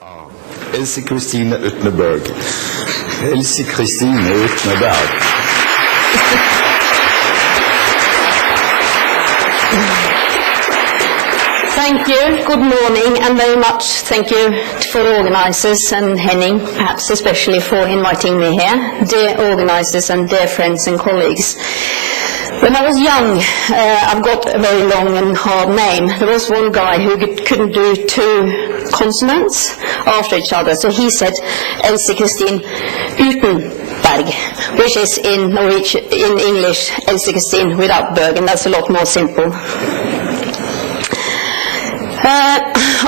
Else Kristin Utne Berg. Else Kristin Utne Berg. Thank you, good morning, and very much thank you for the organizers and Henning, perhaps especially for inviting me here, dear organizers and dear friends and colleagues. When I was young, I've got a very long and hard name. There was one guy who couldn't do two consonants after each other, so he said Else Kristin Utne Berg, which is in Norwegian, in English, Else Kristin without Berg, and that's a lot more simple.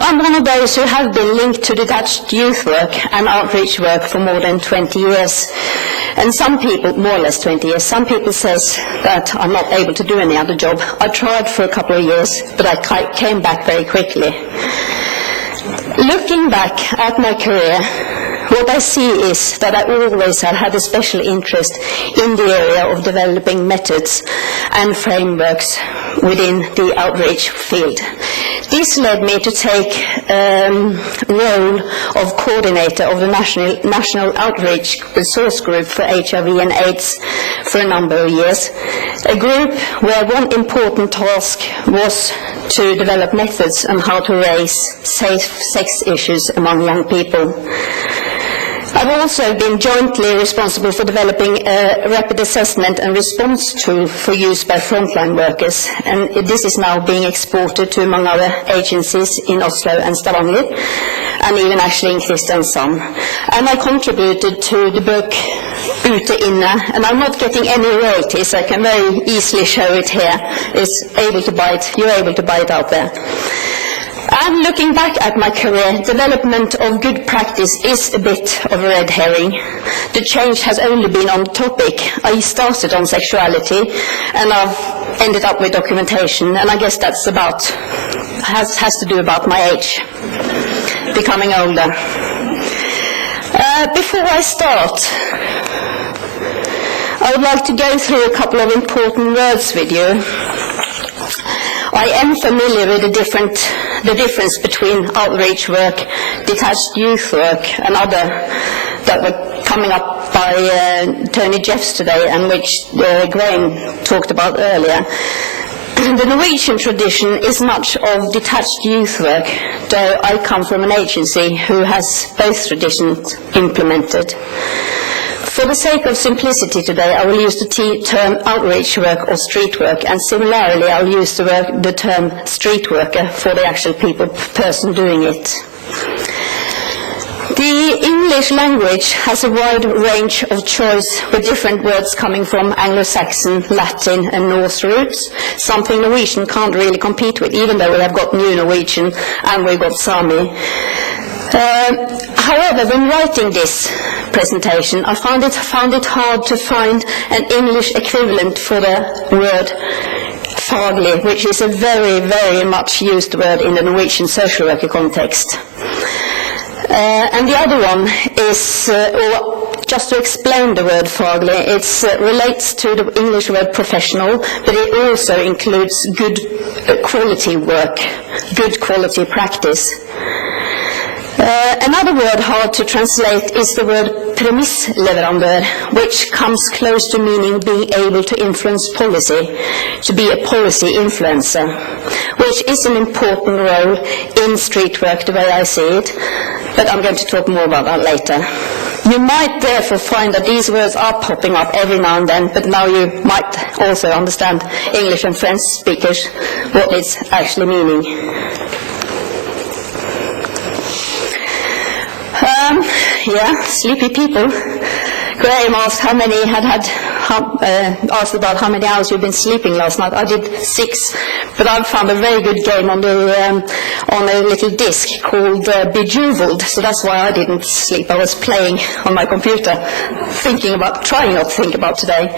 I'm one of those who have been linked to detached youth work and outreach work for more than 20 years. And some people, more or less 20 years, some people says that I'm not able to do any other job. I tried for a couple of years, but I came back very quickly. Looking back at my career, what I see is that I always have had a special interest in the area of developing methods and frameworks within the outreach field. This led me to take role of coordinator of the National Outreach Resource Group for HIV and AIDS for a number of years, a group where one important task was to develop methods on how to raise safe sex issues among young people. I've also been jointly responsible for developing a rapid assessment and response tool for use by frontline workers, and this is now being exported to, among other agencies, in Oslo and Stavanger, and even actually in Kristiansand. And I contributed to the book Utne, and I'm not getting any royalties. I can very easily show it here. It's able to buy it. You're able to buy it out there. And looking back at my career, development of good practice is a bit of a red herring. The change has only been on the topic. I started on sexuality, and I've ended up with documentation, and I guess that's about, has to do about my age, becoming older. Before I start, I would like to go through a couple of important words with you. I am familiar with the difference between outreach work, detached youth work, and other that were coming up by Tony Jeffs today, and which Graham talked about earlier. The Norwegian tradition is much of detached youth work, though I come from an agency who has both traditions implemented. For the sake of simplicity today, I will use the term outreach work or street work, and similarly I'll use the term street worker for the actual person doing it. The English language has a wide range of choice, with different words coming from Anglo-Saxon, Latin and Norse roots, something Norwegian can't really compete with, even though we have got New Norwegian and we've got Sami. However, when writing this presentation, I found it hard to find an English equivalent for the word faglig, which is a very, very much used word in the Norwegian social worker context. And the other one is, just to explain the word faglig, it relates to the English word professional, but it also includes good quality work, good quality practice. Another word hard to translate is the word premissleverandør, which comes close to meaning being able to influence policy, to be a policy influencer, which is an important role in street work the way I see it, but I'm going to talk more about that later. You might therefore find that these words are popping up every now and then, but now you might also understand, English and French speakers, what it's actually meaning. Sleepy people. Graham asked asked about how many hours you've been sleeping last night. I did 6, but I found a very good game on a little disc called Bejeweled, so that's why I didn't sleep. I was playing on my computer, trying not to think about today.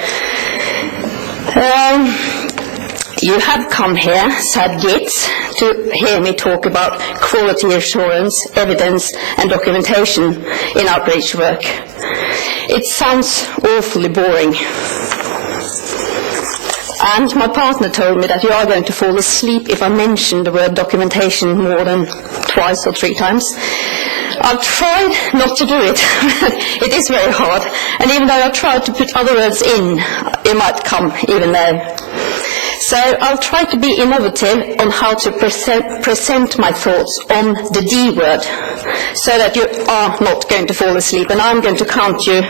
You have come here, said Gitz, to hear me talk about quality assurance, evidence and documentation in outreach work. It sounds awfully boring. And my partner told me that you are going to fall asleep if I mention the word documentation more than 2 or 3 times. I've tried not to do it. It is very hard. And even though I've tried to put other words in, it might come even there. So I'll try to be innovative on how to present my thoughts on the D word, so that you are not going to fall asleep. And I'm going to count you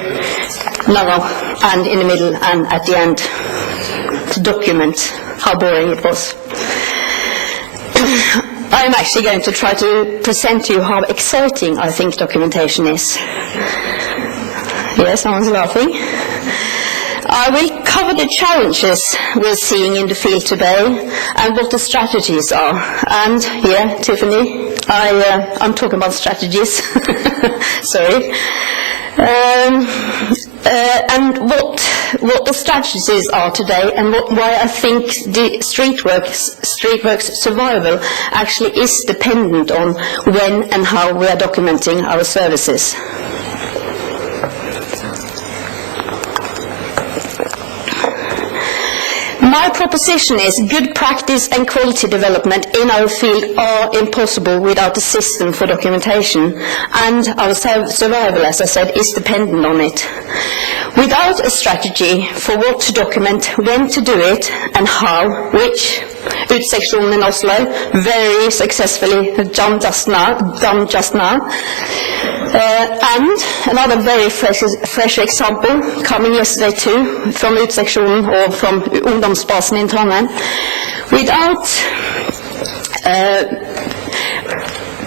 now, and in the middle, and at the end, to document how boring it was. I'm actually going to try to present to you how exciting I think documentation is. Yes, someone's laughing. I will cover the challenges we're seeing in the field today and what the strategies are. And yeah, Tiffany, I'm talking about strategies. Sorry. And what the strategies are today, and why I think the streetworks survival actually is dependent on when and how we are documenting our services. My proposition is good practice and quality development in our field are impossible without a system for documentation, and our survival, as I said, is dependent on it. Without a strategy for what to document, when to do it, and how, which Utne in Oslo very successfully done just now. And another very fresh example, coming yesterday too, from Utseksjonen or from Ungdomsbasen in Trondheim. Without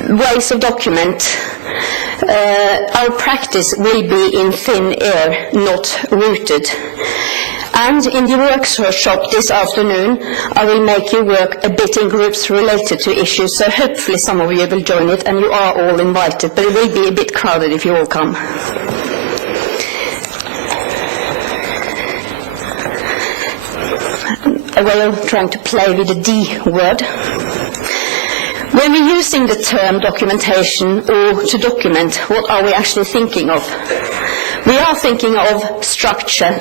ways of document, our practice will be in thin air, not rooted. And in the workshop this afternoon, I will make you work a bit in groups related to issues, so hopefully some of you will join it, and you are all invited, but it will be a bit crowded if you all come. A way of trying to play with the D word. When we're using the term documentation or to document, what are we actually thinking of? We are thinking of structure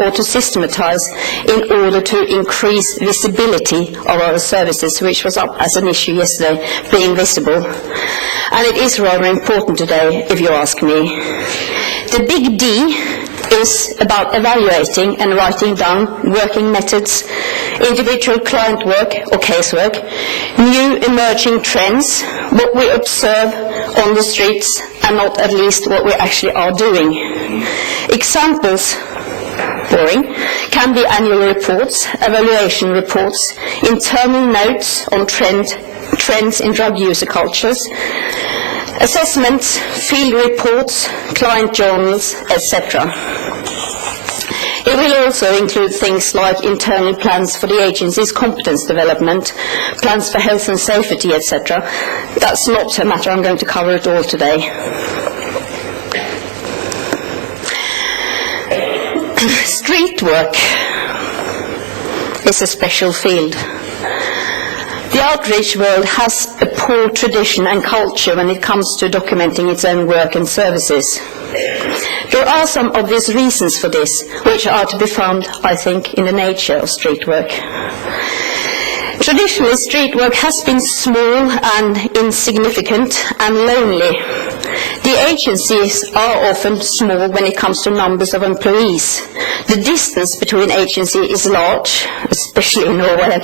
or to systematize in order to increase visibility of our services, which was up as an issue yesterday, being visible. And it is rather important today, if you ask me. The big D is about evaluating and writing down working methods, individual client work or casework, new emerging trends, what we observe on the streets, and not at least what we actually are doing. Examples, boring, can be annual reports, evaluation reports, internal notes on trends in drug user cultures, assessments, field reports, client journals, etc. It will also include things like internal plans for the agency's competence development, plans for health and safety, etc. That's not a matter I'm going to cover it all today. Street work is a special field. The outreach world has a poor tradition and culture when it comes to documenting its own work and services. There are some obvious reasons for this, which are to be found, I think, in the nature of street work. Traditionally, street work has been small and insignificant and lonely. The agencies are often small when it comes to numbers of employees. The distance between agencies is large, especially in Norway. I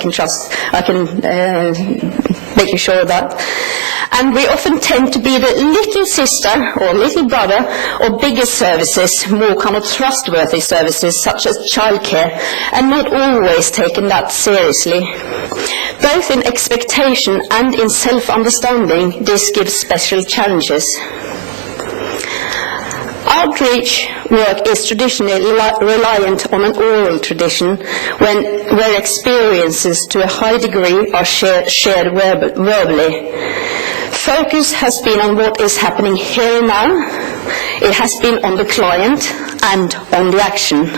can make you sure of that. And we often tend to be the little sister or little brother of bigger services, more kind of trustworthy services such as childcare, and not always taken that seriously. Both in expectation and in self-understanding, this gives special challenges. Outreach work is traditionally reliant on an oral tradition where experiences to a high degree are shared verbally. Focus has been on what is happening here and now. It has been on the client and on the action,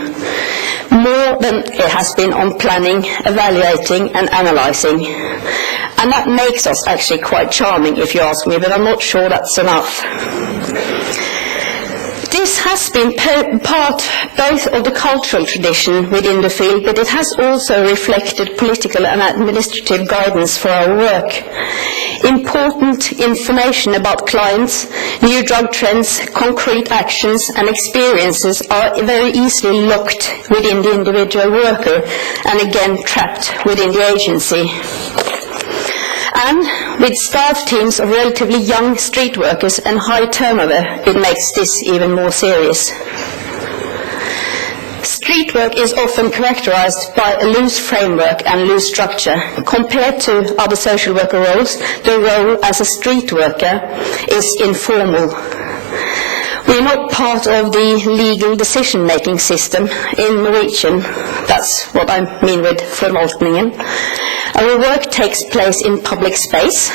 more than it has been on planning, evaluating and analysing. And that makes us actually quite charming, if you ask me, but I'm not sure that's enough. This has been part both of the cultural tradition within the field, but it has also reflected political and administrative guidance for our work. Important information about clients, new drug trends, concrete actions and experiences are very easily locked within the individual worker and again trapped within the agency. And with staff teams of relatively young street workers and high turnover, it makes this even more serious. Street work is often characterized by a loose framework and loose structure. Compared to other social worker roles, the role as a street worker is informal. We're not part of the legal decision-making system in Norwegian. That's what I mean with forvaltningen. Our work takes place in public space,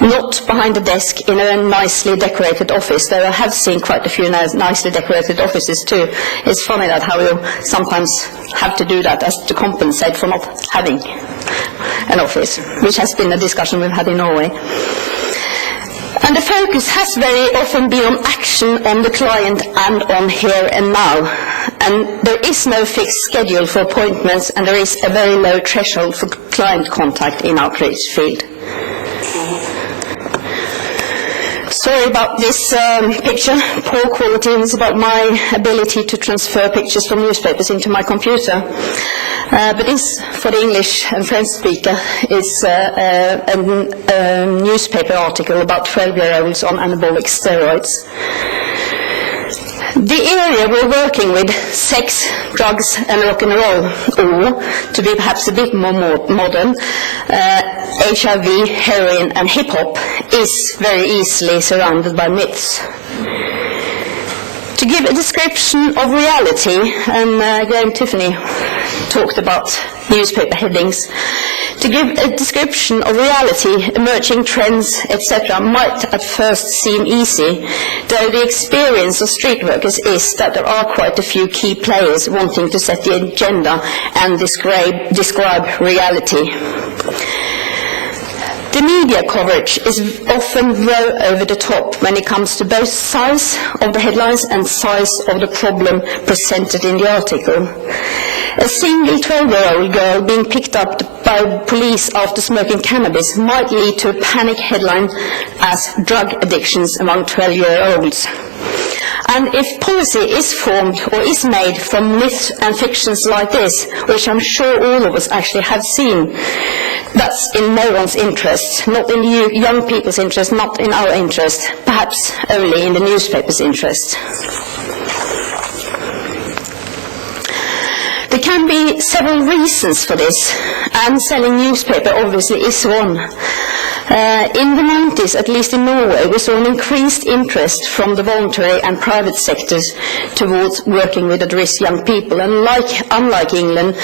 not behind a desk in a nicely decorated office, though I have seen quite a few nicely decorated offices too. It's funny that how you sometimes have to do that as to compensate for not having an office, which has been a discussion we've had in Norway. And the focus has very often been on action on the client and on here and now. And there is no fixed schedule for appointments, and there is a very low threshold for client contact in outreach field. Sorry about this picture, poor quality. It's about my ability to transfer pictures from newspapers into my computer. But this, for the English and French speaker, is a newspaper article about 12-year-olds on anabolic steroids. The area we're working with, sex, drugs and rock and roll, or, to be perhaps a bit more modern, HIV, heroin and hip-hop, is very easily surrounded by myths. To give a description of reality, and Graham Tiffany talked about newspaper headings, to give a description of reality, emerging trends, etc. might at first seem easy, though the experience of street workers is that there are quite a few key players wanting to set the agenda and describe reality. The media coverage is often well over the top when it comes to both size of the headlines and size of the problem presented in the article. A single 12-year-old girl being picked up by police after smoking cannabis might lead to a panic headline as drug addictions among 12-year-olds. And if policy is formed or is made from myths and fictions like this, which I'm sure all of us actually have seen, that's in no one's interest, not in the young people's interest, not in our interest, perhaps only in the newspaper's interest. There can be several reasons for this, and selling newspaper obviously is one. In the 90s, at least in Norway, we saw an increased interest from the voluntary and private sectors towards working with at-risk young people. And unlike England,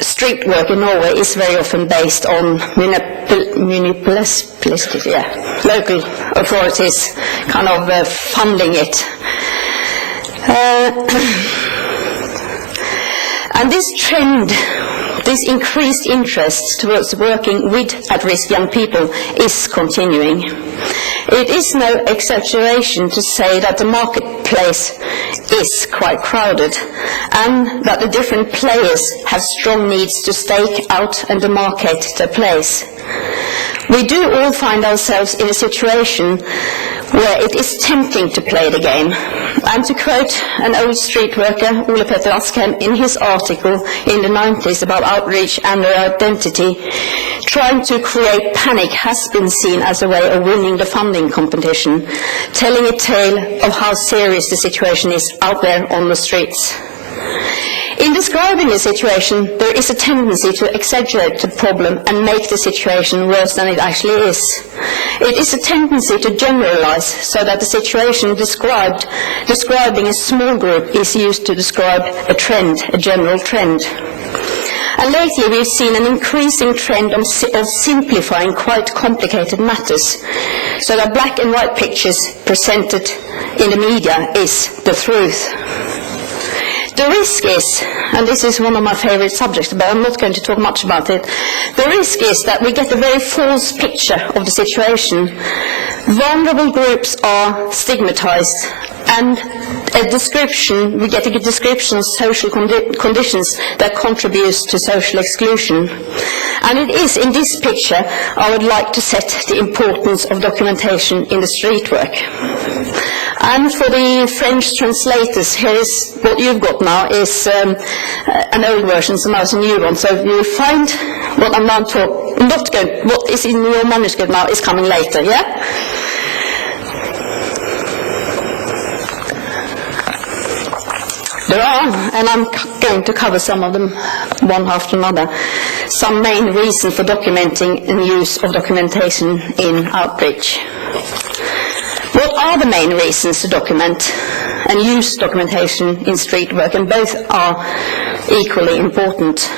street work in Norway is very often based on local authorities kind of funding it. And this trend, this increased interest towards working with at-risk young people is continuing. It is no exaggeration to say that the marketplace is quite crowded and that the different players have strong needs to stake out and demarcate their place. We do all find ourselves in a situation where it is tempting to play the game. And to quote an old street worker, Ole Petter Askheim, in his article in the 90s about outreach and their identity, trying to create panic has been seen as a way of winning the funding competition, telling a tale of how serious the situation is out there on the streets. In describing the situation, there is a tendency to exaggerate the problem and make the situation worse than it actually is. It is a tendency to generalize so that the situation describing a small group is used to describe a trend, a general trend. And lately we've seen an increasing trend of simplifying quite complicated matters, so that black and white pictures presented in the media is the truth. The risk is, and this is one of my favorite subjects, but I'm not going to talk much about it, the risk is that we get a very false picture of the situation. Vulnerable groups are stigmatized, and we get a description of social conditions that contributes to social exclusion. And it is in this picture I would like to set the importance of documentation in the street work. And for the French translators, here is what you've got now is an old version, so now it's a new one. So you will find what I'm now what is in your manuscript now is coming later, yeah? There are, and I'm going to cover some of them one after another, some main reasons for documenting and use of documentation in outreach. What are the main reasons to document and use documentation in street work? And both are equally important.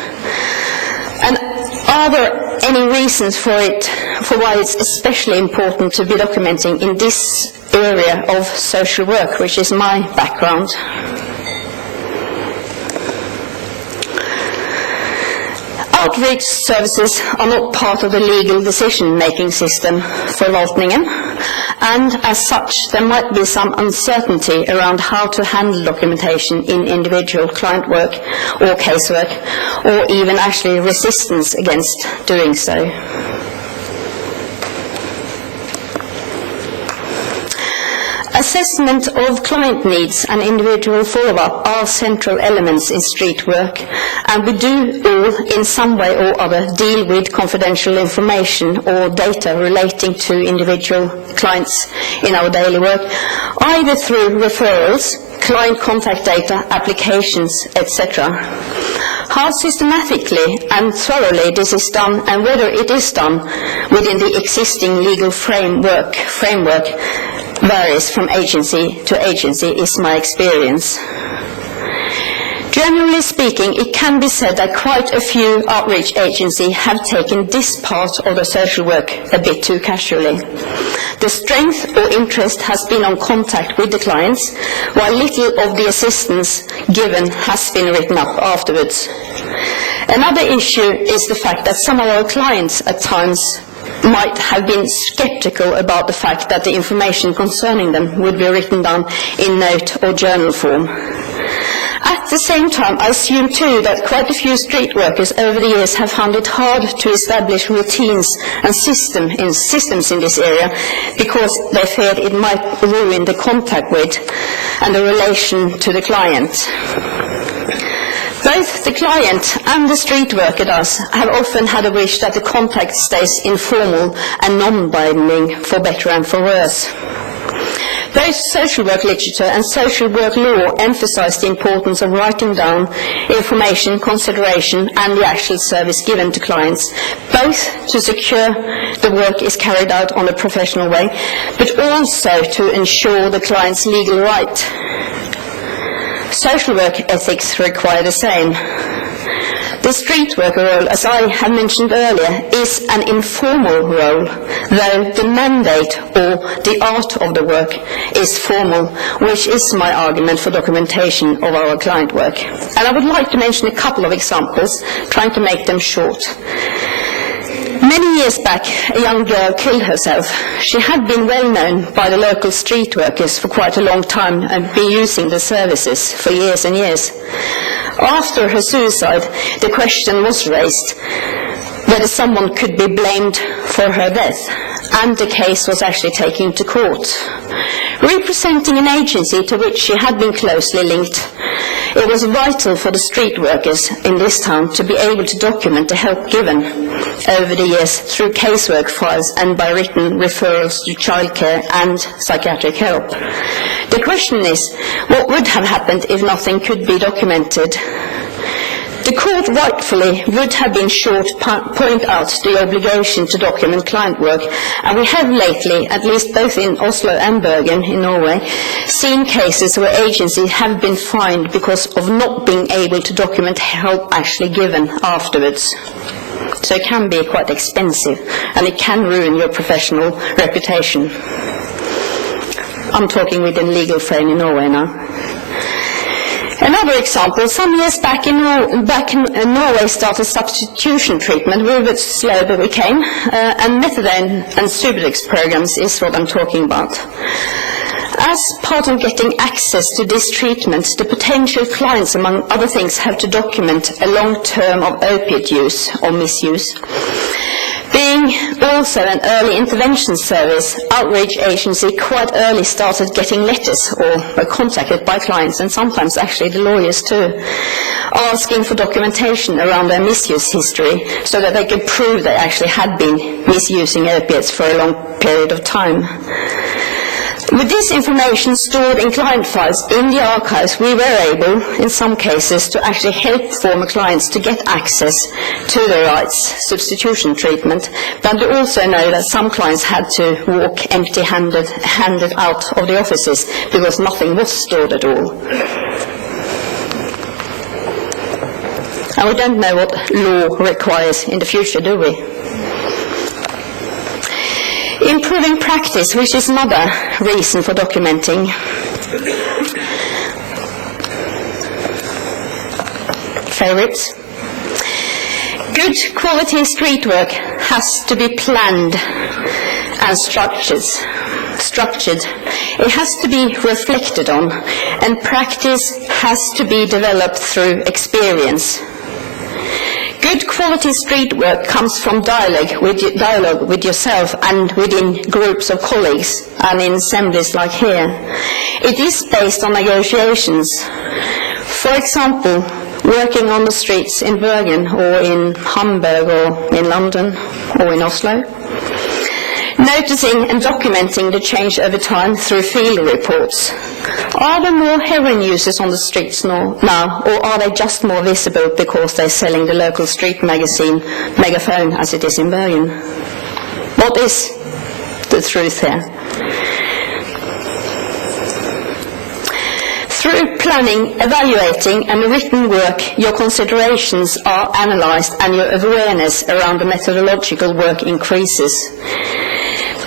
And are there any reasons for why it's especially important to be documenting in this area of social work, which is my background? Outreach services are not part of the legal decision-making system for forvaltningen, and as such there might be some uncertainty around how to handle documentation in individual client work or casework, or even actually resistance against doing so. Assessment of client needs and individual follow-up are central elements in street work, and we do all, in some way or other, deal with confidential information or data relating to individual clients in our daily work, either through referrals, client contact data, applications, etc. How systematically and thoroughly this is done, and whether it is done within the existing legal framework varies from agency to agency, is my experience. Generally speaking, it can be said that quite a few outreach agencies have taken this part of the social work a bit too casually. The strength or interest has been on contact with the clients, while little of the assistance given has been written up afterwards. Another issue is the fact that some of our clients at times might have been skeptical about the fact that the information concerning them would be written down in note or journal form. At the same time, I assume too that quite a few street workers over the years have found it hard to establish routines and systems in this area, because they feared it might ruin the contact with and the relation to the client. Both the client and the street worker have often had a wish that the contact stays informal and non-binding, for better and for worse. Both social work literature and social work law emphasize the importance of writing down information, consideration, and the actual service given to clients, both to secure the work is carried out on a professional way, but also to ensure the client's legal right. Social work ethics require the same. The street worker role, as I have mentioned earlier, is an informal role, though the mandate or the art of the work is formal, which is my argument for documentation of our client work. And I would like to mention a couple of examples, trying to make them short. Many years back, a young girl killed herself. She had been well known by the local street workers for quite a long time and been using the services for years and years. After her suicide, the question was raised whether someone could be blamed for her death, and the case was actually taken to court. Representing an agency to which she had been closely linked, it was vital for the street workers in this town to be able to document the help given over the years through casework files and by written referrals to childcare and psychiatric help. The question is, what would have happened if nothing could be documented? The court rightfully would have been sure to point out the obligation to document client work, and we have lately, at least both in Oslo and Bergen in Norway, seen cases where agencies have been fined because of not being able to document help actually given afterwards. So it can be quite expensive, and it can ruin your professional reputation. I'm talking within legal frame in Norway now. Another example, some years back in Norway started substitution treatment. We were a bit slow, but we came, and methadone and Subutex programs is what I'm talking about. As part of getting access to this treatment, the potential clients, among other things, have to document a long term of opiate use or misuse. Being also an early intervention service, outreach agency quite early started getting letters or were contacted by clients, and sometimes actually the lawyers too, asking for documentation around their misuse history so that they could prove they actually had been misusing opiates for a long period of time. With this information stored in client files in the archives, we were able, in some cases, to actually help former clients to get access to their rights, substitution treatment, but we also know that some clients had to walk empty-handed out of the offices because nothing was stored at all. And we don't know what law requires in the future, do we? Improving practice, which is another reason for documenting. Favorites? Good quality street work has to be planned and structured. It has to be reflected on, and practice has to be developed through experience. Good quality street work comes from dialogue with yourself and within groups of colleagues and in assemblies like here. It is based on negotiations. For example, working on the streets in Bergen or in Hamburg or in London or in Oslo. Noticing and documenting the change over time through field reports. Are there more heroin users on the streets now, or are they just more visible because they're selling the local street magazine, Megaphone, as it is in Bergen? What is the truth here? Through planning, evaluating and written work, your considerations are analysed and your awareness around the methodological work increases.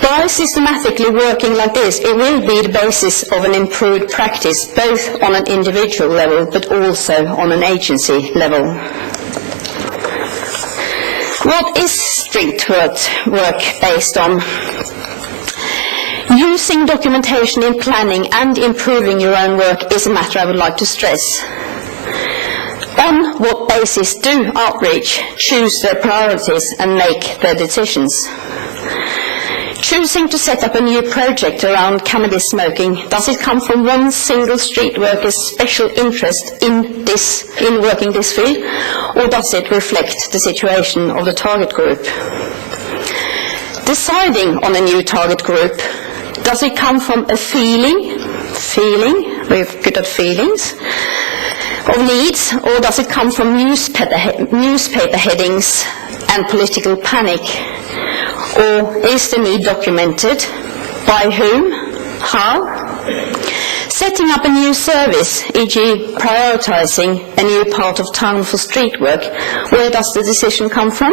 By systematically working like this, it will be the basis of an improved practice, both on an individual level but also on an agency level. What is street work based on? Using documentation in planning and improving your own work is a matter I would like to stress. On what basis do outreach choose their priorities and make their decisions? Choosing to set up a new project around cannabis smoking, does it come from one single street worker's special interest in working this field, or does it reflect the situation of the target group? Deciding on a new target group, does it come from a feeling, we're good at feelings, of needs, or does it come from newspaper headings and political panic? Or is the need documented? By whom? How? Setting up a new service, e.g. prioritising a new part of town for street work, where does the decision come from?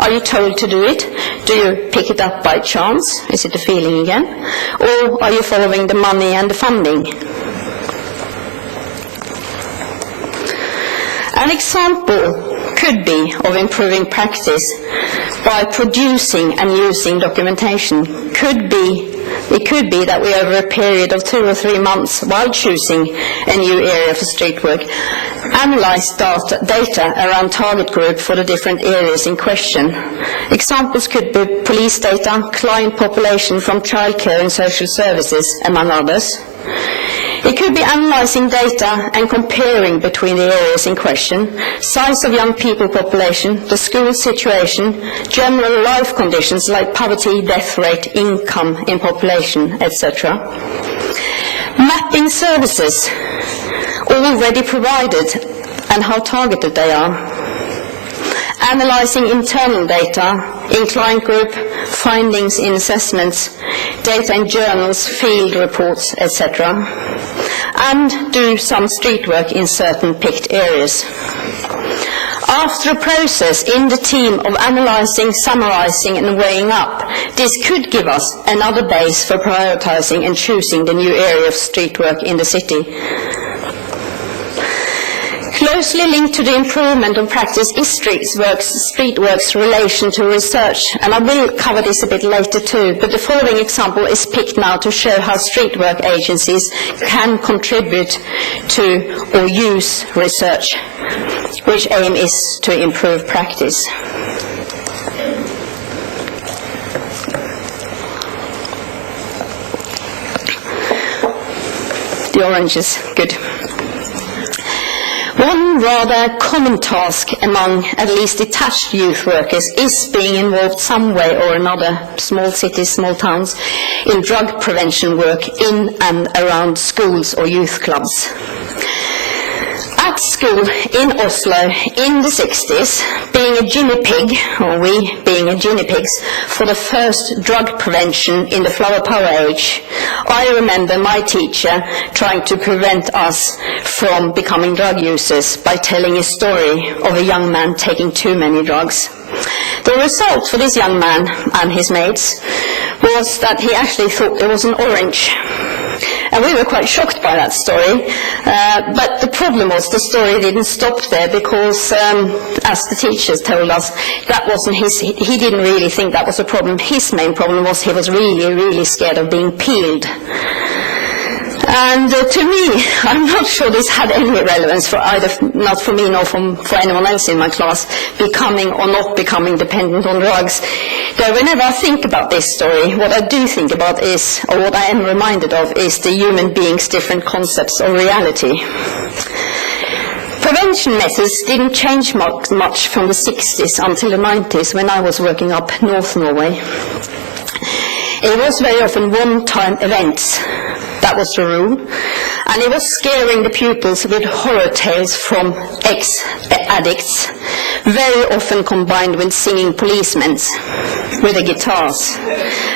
Are you told to do it? Do you pick it up by chance? Is it a feeling again? Or are you following the money and the funding? An example could be of improving practice by producing and using documentation. It could be that we, over a period of 2 or 3 months, while choosing a new area for street work, analyse data around target group for the different areas in question. Examples could be police data, client population from childcare and social services, among others. It could be analysing data and comparing between the areas in question, size of young people population, the school situation, general life conditions like poverty, death rate, income in population, etc. Mapping services already provided and how targeted they are. Analysing internal data in client group, findings in assessments, data in journals, field reports, etc. And do some street work in certain picked areas. After a process in the team of analysing, summarising and weighing up, this could give us another base for prioritising and choosing the new area of street work in the city. Closely linked to the improvement of practice is streetwork's relation to research, and I will cover this a bit later too, but the following example is picked now to show how streetwork agencies can contribute to or use research, which aim is to improve practice. The orange is good. One rather common task among at least detached youth workers is being involved some way or another, small cities, small towns, in drug prevention work in and around schools or youth clubs. At school in Oslo in the 60s, being a guinea pig, or we being a guinea pigs, for the first drug prevention in the flower power age, I remember my teacher trying to prevent us from becoming drug users by telling a story of a young man taking too many drugs. The result for this young man and his mates was that he actually thought it was an orange. And we were quite shocked by that story, but the problem was the story didn't stop there because, as the teachers told us, that wasn't he didn't really think that was a problem. His main problem was he was really, really scared of being peeled. And to me, I'm not sure this had any relevance for either, not for me nor for anyone else in my class, becoming or not becoming dependent on drugs. Though whenever I think about this story, what I do think about is, or what I am reminded of, is the human being's different concepts of reality. Prevention methods didn't change much from the 60s until the 90s when I was working up North Norway. It was very often one-time events. That was the rule. And it was scaring the pupils with horror tales from ex-addicts, very often combined with singing policemen with the guitars.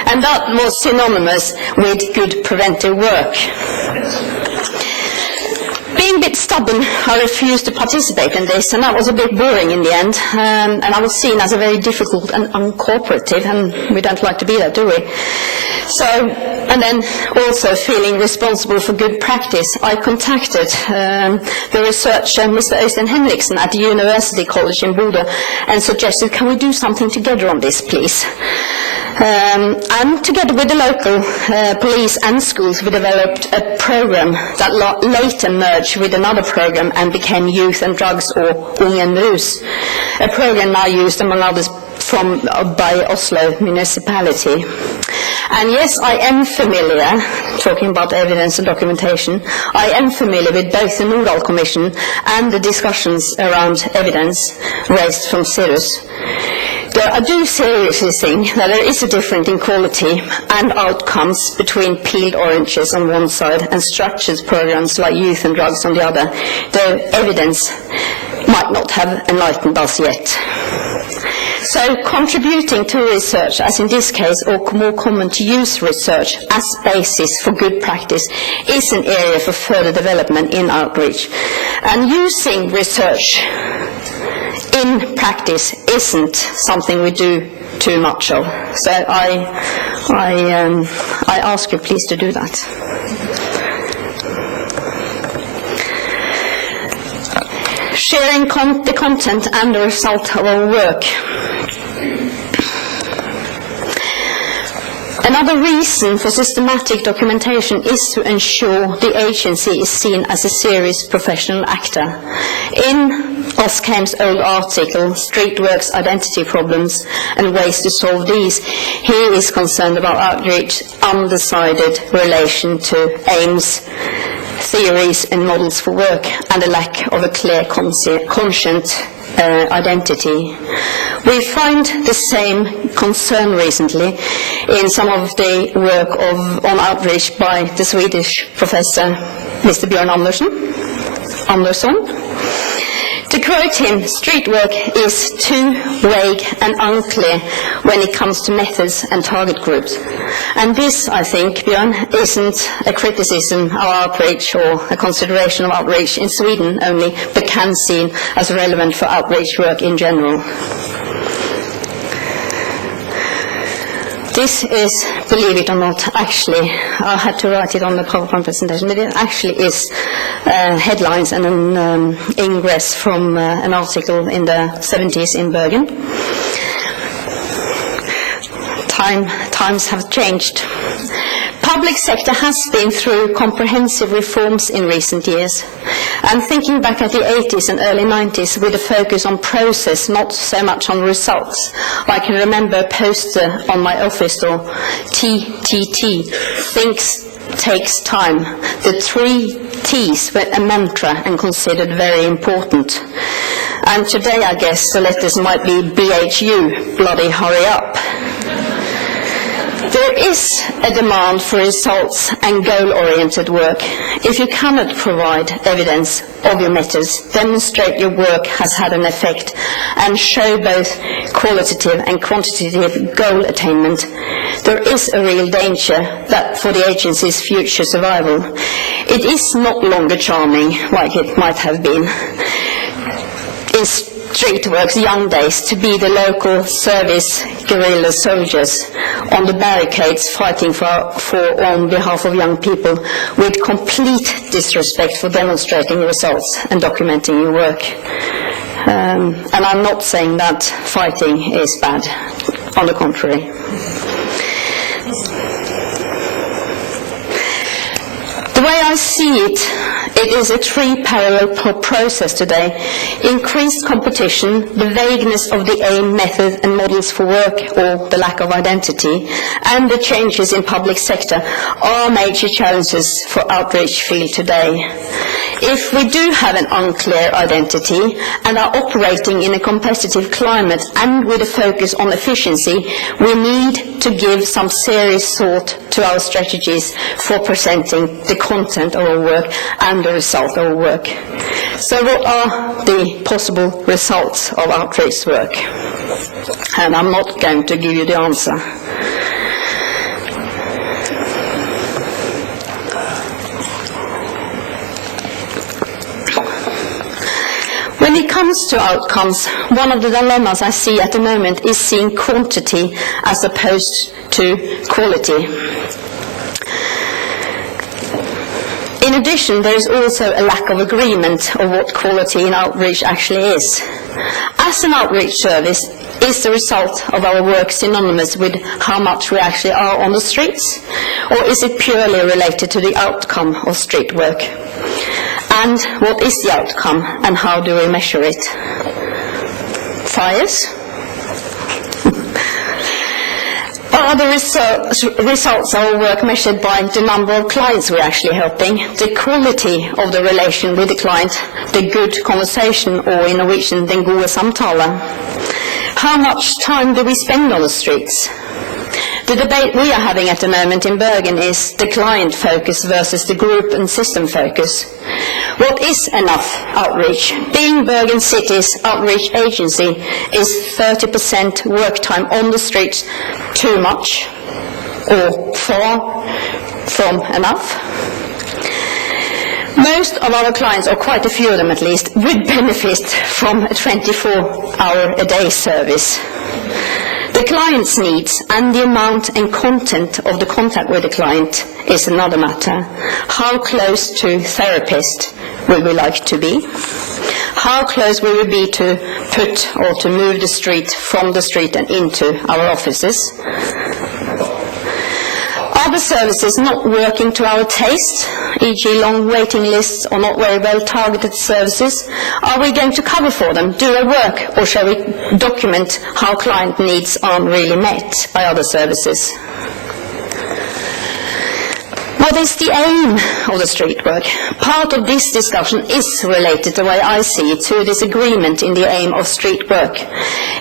And that was synonymous with good preventive work. Being a bit stubborn, I refused to participate in this, and that was a bit boring in the end. And I was seen as a very difficult and uncooperative, and we don't like to be that, do we? So, and then also feeling responsible for good practice, I contacted the researcher, Mr. Øystein Henriksen at the University College in Berg, and suggested, can we do something together on this, please? And together with the local police and schools, we developed a program that later merged with another program and became Youth and Drugs, or Ungen Rus, a program now used, among others, by Oslo municipality. And yes, I am familiar, talking about evidence and documentation, I am familiar with both the Norway Commission and the discussions around evidence raised from CIRUS. Though I do seriously think that there is a difference in quality and outcomes between peeled oranges on one side and structured programs like Youth and Drugs on the other, though evidence might not have enlightened us yet. So contributing to research, as in this case, or more common to use research as basis for good practice, is an area for further development in outreach. And using research in practice isn't something we do too much of. So I ask you please to do that. Sharing the content and the result of our work. Another reason for systematic documentation is to ensure the agency is seen as a serious professional actor. In Oskheim's old article, Streetwork's Identity Problems and Ways to Solve These, he is concerned about outreach's undecided relation to aims, theories and models for work, and a lack of a clear conscient identity. We find the same concern recently in some of the work on outreach by the Swedish professor Mr. Björn Andersson. To quote him, street work is too vague and unclear when it comes to methods and target groups. And this, I think, Björn, isn't a criticism of outreach or a consideration of outreach in Sweden only, but can be seen as relevant for outreach work in general. This is, believe it or not, actually, I had to write it on the PowerPoint presentation, but it actually is headlines and an ingress from an article in the 70s in Bergen. Times have changed. Public sector has been through comprehensive reforms in recent years. And thinking back at the 80s and early 90s with a focus on process, not so much on results. I can remember a poster on my office door, TTT, thinks takes time. The 3 T's were a mantra and considered very important. And today, I guess, the letters might be BHU, bloody hurry up. There is a demand for results and goal-oriented work. If you cannot provide evidence of your methods, demonstrate your work has had an effect, and show both qualitative and quantitative goal attainment, there is a real danger that for the agency's future survival. It is not longer charming like it might have been in street work's young days to be the local service guerrilla soldiers on the barricades fighting for on behalf of young people with complete disrespect for demonstrating results and documenting your work. And I'm not saying that fighting is bad, on the contrary. The way I see it, it is a 3-parallel process today. Increased competition, the vagueness of the aim, method and models for work, or the lack of identity, and the changes in public sector are major challenges for outreach field today. If we do have an unclear identity and are operating in a competitive climate and with a focus on efficiency, we need to give some serious thought to our strategies for presenting the content of our work and the result of our work. So what are the possible results of outreach work? And I'm not going to give you the answer. When it comes to outcomes, one of the dilemmas I see at the moment is seeing quantity as opposed to quality. In addition, there is also a lack of agreement of what quality in outreach actually is. As an outreach service, is the result of our work synonymous with how much we actually are on the streets, or is it purely related to the outcome of street work? And what is the outcome, and how do we measure it? Fires? Are the results of our work measured by the number of clients we're actually helping, the quality of the relation with the client, the good conversation, or in Norwegian, den gode samtale? How much time do we spend on the streets? The debate we are having at the moment in Bergen is the client focus versus the group and system focus. What is enough outreach? Being Bergen City's outreach agency, is 30% work time on the streets too much or far from enough? Most of our clients, or quite a few of them at least, would benefit from a 24-hour-a-day service. The client's needs and the amount and content of the contact with the client is another matter. How close to therapist will we like to be? How close will we be to put or to move the street from the street and into our offices? Are the services not working to our taste, e.g. long waiting lists or not very well targeted services? Are we going to cover for them, do their work, or shall we document how client needs aren't really met by other services? What is the aim of the street work? Part of this discussion is related, the way I see it, to a disagreement in the aim of street work.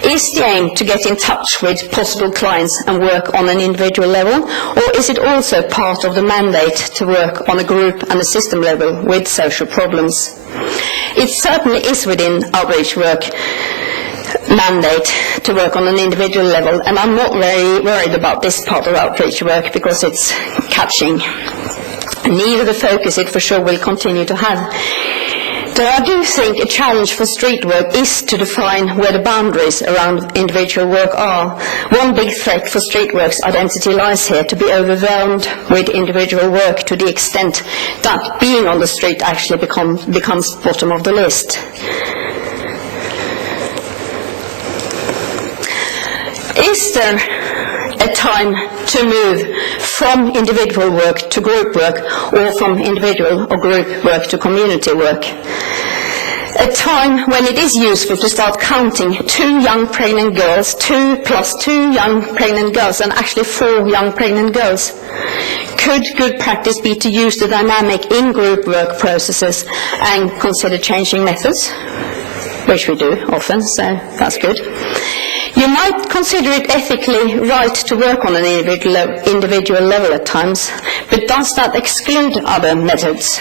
Is the aim to get in touch with possible clients and work on an individual level, or is it also part of the mandate to work on a group and a system level with social problems? It certainly is within outreach work mandate to work on an individual level, and I'm not very worried about this part of outreach work because it's catching. Neither the focus it for sure will continue to have. Though I do think a challenge for street work is to define where the boundaries around individual work are. One big threat for street work's identity lies here, to be overwhelmed with individual work to the extent that being on the street actually becomes bottom of the list. Is there a time to move from individual work to group work, or from individual or group work to community work? A time when it is useful to start counting 2 young pregnant girls, 2 plus 2 young pregnant girls, and actually 4 young pregnant girls. Could good practice be to use the dynamic in group work processes and consider changing methods? Which we do often, so that's good. You might consider it ethically right to work on an individual level at times, but does that exclude other methods?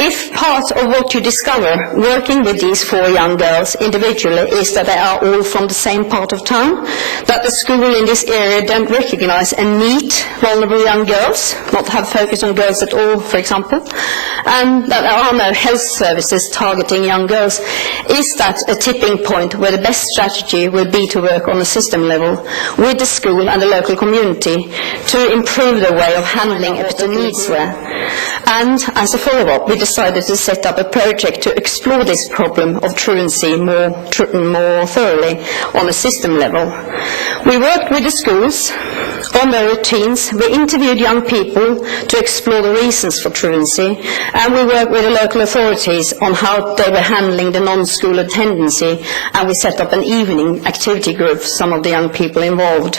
If part of what you discover working with these 4 young girls individually is that they are all from the same part of town, that the school in this area don't recognize and meet vulnerable young girls, not have focus on girls at all, for example, and that there are no health services targeting young girls, is that a tipping point where the best strategy will be to work on a system level with the school and the local community to improve the way of handling if the needs there? And as a follow-up, we decided to set up a project to explore this problem of truancy more thoroughly on a system level. We worked with the schools on their routines, we interviewed young people to explore the reasons for truancy, and we worked with the local authorities on how they were handling the non-school attendance, and we set up an evening activity group for some of the young people involved.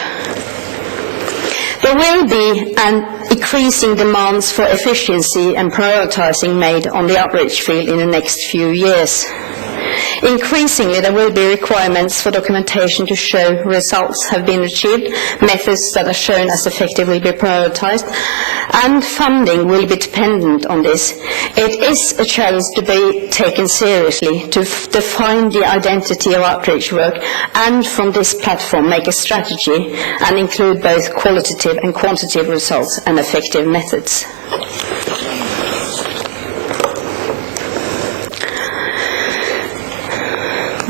There will be an increasing demands for efficiency and prioritizing made on the outreach field in the next few years. Increasingly, there will be requirements for documentation to show results have been achieved, methods that are shown as effective will be prioritized, and funding will be dependent on this. It is a challenge to be taken seriously to define the identity of outreach work, and from this platform make a strategy and include both qualitative and quantitative results and effective methods.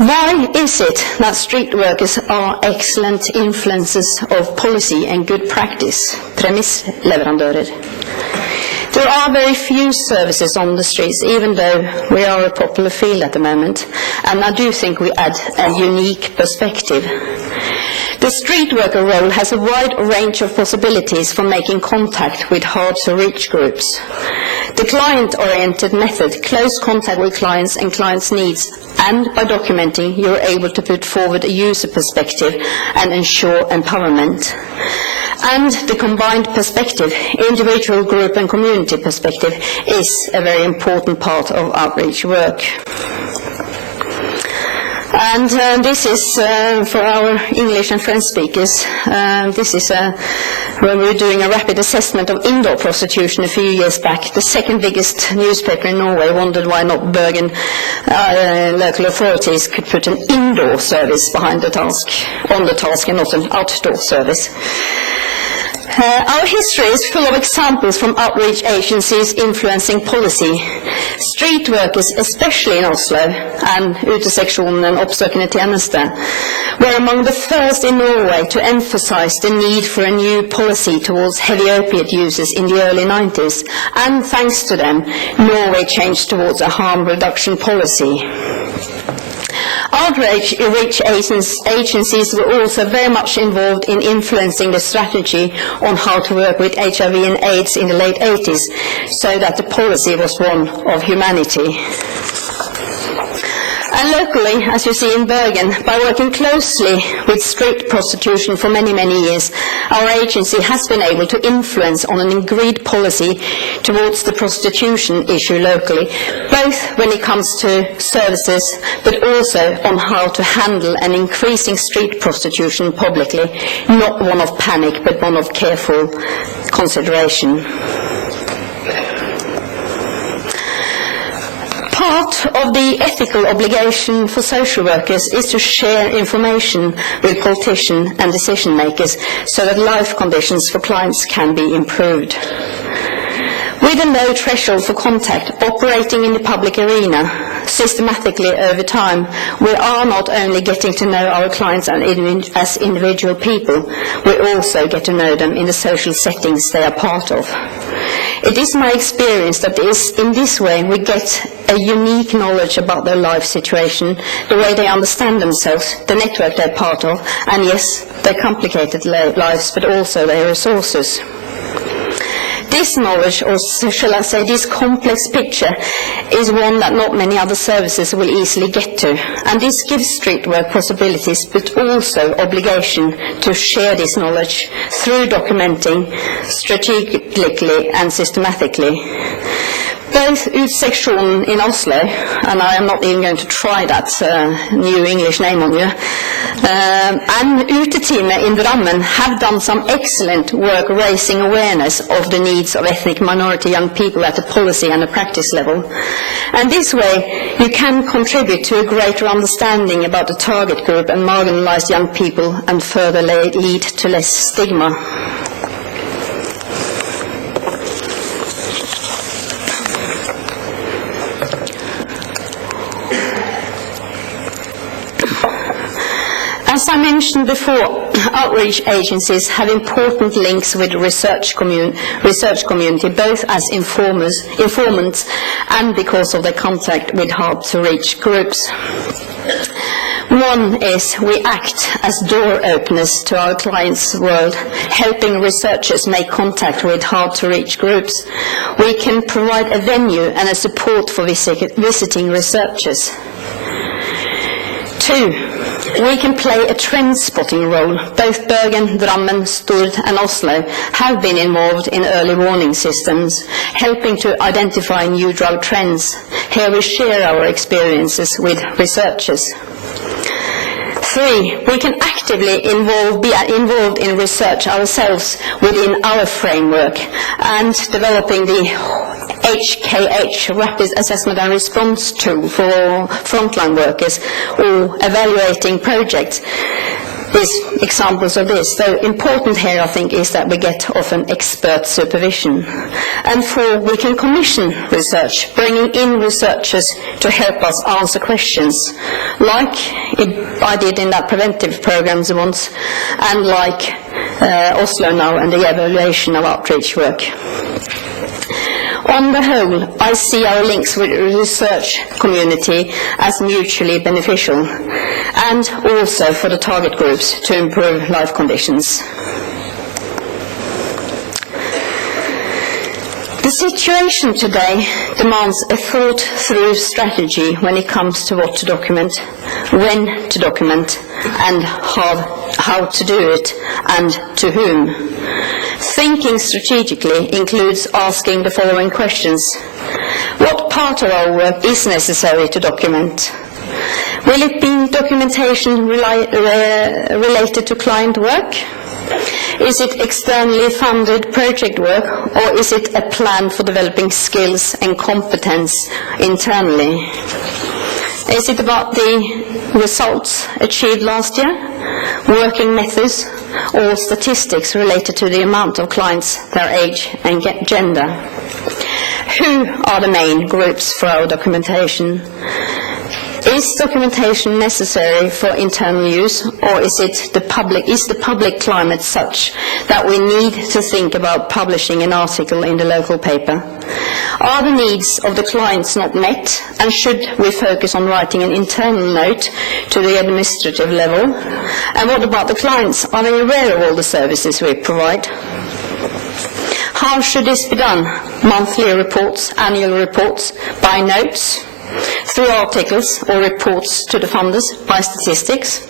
Why is it that street workers are excellent influences of policy and good practice? Premissleverandører. There are very few services on the streets, even though we are a popular field at the moment, and I do think we add a unique perspective. The street worker role has a wide range of possibilities for making contact with hard-to-reach groups. The client-oriented method, close contact with clients and clients' needs, and by documenting, you're able to put forward a user perspective and ensure empowerment. And the combined perspective, individual, group and community perspective, is a very important part of outreach work. And this is for our English and French speakers. This is when we were doing a rapid assessment of indoor prostitution a few years back. The second biggest newspaper in Norway wondered why not Bergen local authorities could put an indoor service behind the task, on the task, and not an outdoor service. Our history is full of examples from outreach agencies influencing policy. Street workers, especially in Oslo, and Uteseksjonen and Oppsøkende tjeneste, were among the first in Norway to emphasize the need for a new policy towards heavy opiate users in the early 90s, and thanks to them, Norway changed towards a harm reduction policy. Outreach agencies were also very much involved in influencing the strategy on how to work with HIV and AIDS in the late 80s, so that the policy was one of humanity. And locally, as you see in Bergen, by working closely with street prostitution for many, many years, our agency has been able to influence on an agreed policy towards the prostitution issue locally, both when it comes to services, but also on how to handle an increasing street prostitution publicly, not one of panic, but one of careful consideration. Part of the ethical obligation for social workers is to share information with politicians and decision makers so that life conditions for clients can be improved. We With a low threshold for contact, operating in the public arena systematically over time, we are not only getting to know our clients as individual people, we also get to know them in the social settings they are part of. It is my experience that in this way we get a unique knowledge about their life situation, the way they understand themselves, the network they're part of, and yes, their complicated lives, but also their resources. This knowledge, or shall I say this complex picture, is one that not many other services will easily get to. And this gives street work possibilities, but also obligation to share this knowledge through documenting strategically and systematically. Both Utne in Oslo, and I am not even going to try that new English name on you, and Utne in Bergen have done some excellent work raising awareness of the needs of ethnic minority young people at the policy and the practice level. And this way you can contribute to a greater understanding about the target group and marginalized young people, and further lead to less stigma. As I mentioned before, outreach agencies have important links with the research community, both as informants and because of their contact with hard-to-reach groups. One is we act as door openers to our clients' world, helping researchers make contact with hard-to-reach groups. We can provide a venue and a support for visiting researchers. Two, we can play a trend-spotting role. Both Bergen, Drammen, Stord and Oslo have been involved in early warning systems, helping to identify new drug trends. Here we share our experiences with researchers. Three, we can actively be involved in research ourselves within our framework and developing the HKH, Rapid Assessment and Response Tool for frontline workers, or evaluating projects. These examples of this. So important here, I think, is that we get often expert supervision. And four, we can commission research, bringing in researchers to help us answer questions, like I did in that preventive programs once, and like Oslo now and the evaluation of outreach work. On the whole, I see our links with the research community as mutually beneficial, and also for the target groups to improve life conditions. The situation today demands a thought-through strategy when it comes to what to document, when to document, and how to do it, and to whom. Thinking strategically includes asking the following questions. What part of our work is necessary to document? Will it be documentation related to client work? Is it externally funded project work, or is it a plan for developing skills and competence internally? Is it about the results achieved last year, working methods, or statistics related to the amount of clients, their age and gender? Who are the main groups for our documentation? Is documentation necessary for internal use, or is the public climate such that we need to think about publishing an article in the local paper? Are the needs of the clients not met, and should we focus on writing an internal note to the administrative level? And what about the clients? Are they aware of all the services we provide? How should this be done? Monthly reports, annual reports, by notes, through articles or reports to the funders, by statistics?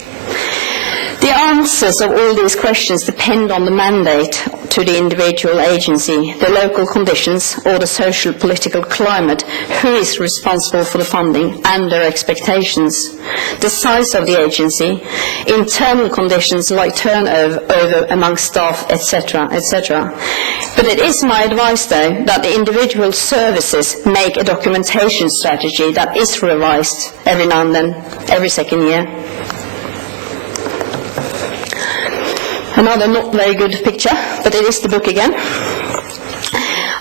The answers of all these questions depend on the mandate to the individual agency, the local conditions, or the social political climate, who is responsible for the funding, and their expectations, the size of the agency, internal conditions like turnover among staff, etc., etc. But it is my advice, though, that the individual services make a documentation strategy that is revised every now and then, every second year. Another not very good picture, but it is the book again.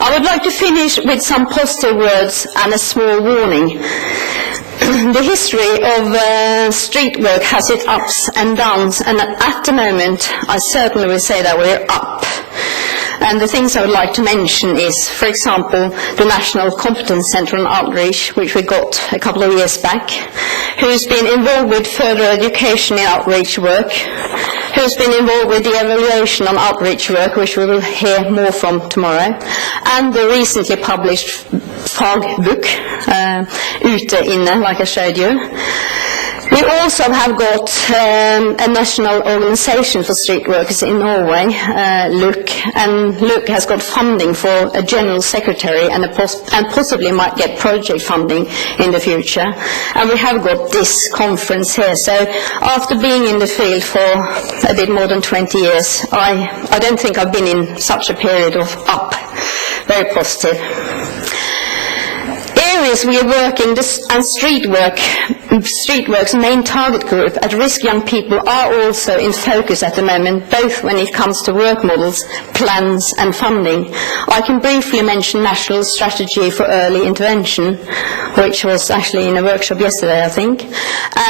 I would like to finish with some positive words and a small warning. The history of street work has its ups and downs, and at the moment I certainly will say that we're up. And the things I would like to mention is, for example, the National Competence Centre on Outreach, which we got a couple of years back, who's been involved with further education in outreach work, who's been involved with the evaluation on outreach work, which we will hear more from tomorrow, and the recently published book, Utne, like I showed you. We also have got a national organisation for street workers in Norway, LUK, and LUK has got funding for a general secretary and possibly might get project funding in the future. And we have got this conference here. So after being in the field for a bit more than 20 years, I don't think I've been in such a period of up. Very positive. Areas we are working, and Streetwork's main target group, at-risk young people, are also in focus at the moment, both when it comes to work models, plans and funding. I can briefly mention National Strategy for Early Intervention, which was actually in a workshop yesterday, I think,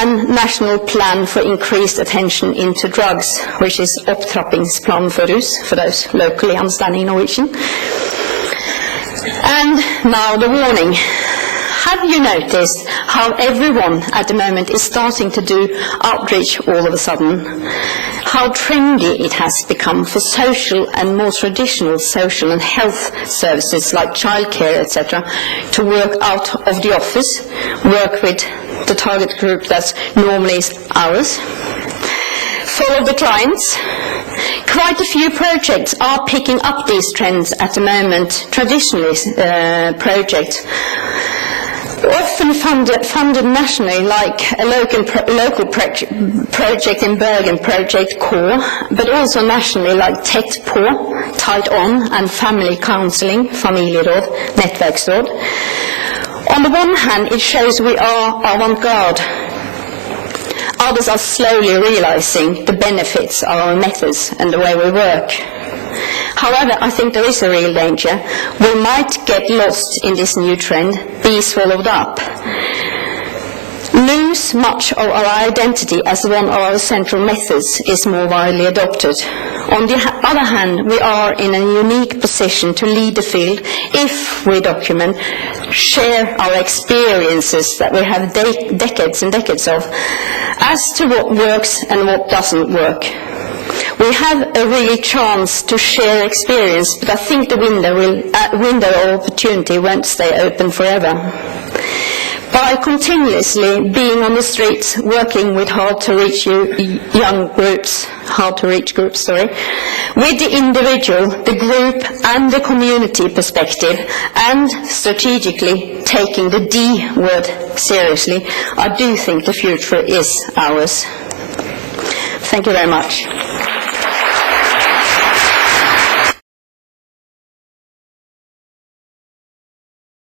and National Plan for Increased Attention into Drugs, which is Opptrappingsplan for Rus, for those locally understanding Norwegian. And now the warning. Have you noticed how everyone at the moment is starting to do outreach all of a sudden? How trendy it has become for social and more traditional social and health services like childcare, etc., to work out of the office, work with the target group that's normally is ours, follow the clients. Quite a few projects are picking up these trends at the moment. Traditionally, projects often funded nationally, like a local project in Bergen, Project Core, but also nationally, like Tett på, Tight On, and Family Counseling, Familjeråd, Nettverksråd. On the one hand, it shows we are avant-garde. Others are slowly realizing the benefits of our methods and the way we work. However, I think there is a real danger. We might get lost in this new trend, be swallowed up, lose much of our identity as one of our central methods is more widely adopted. On the other hand, we are in a unique position to lead the field if we document, share our experiences that we have decades and decades of, as to what works and what doesn't work. We have a real chance to share experience, but I think the window of opportunity won't stay open forever. By continuously being on the streets, working with hard-to-reach groups, with the individual, the group and the community perspective, and strategically taking the D word seriously, I do think the future is ours. Thank you very much.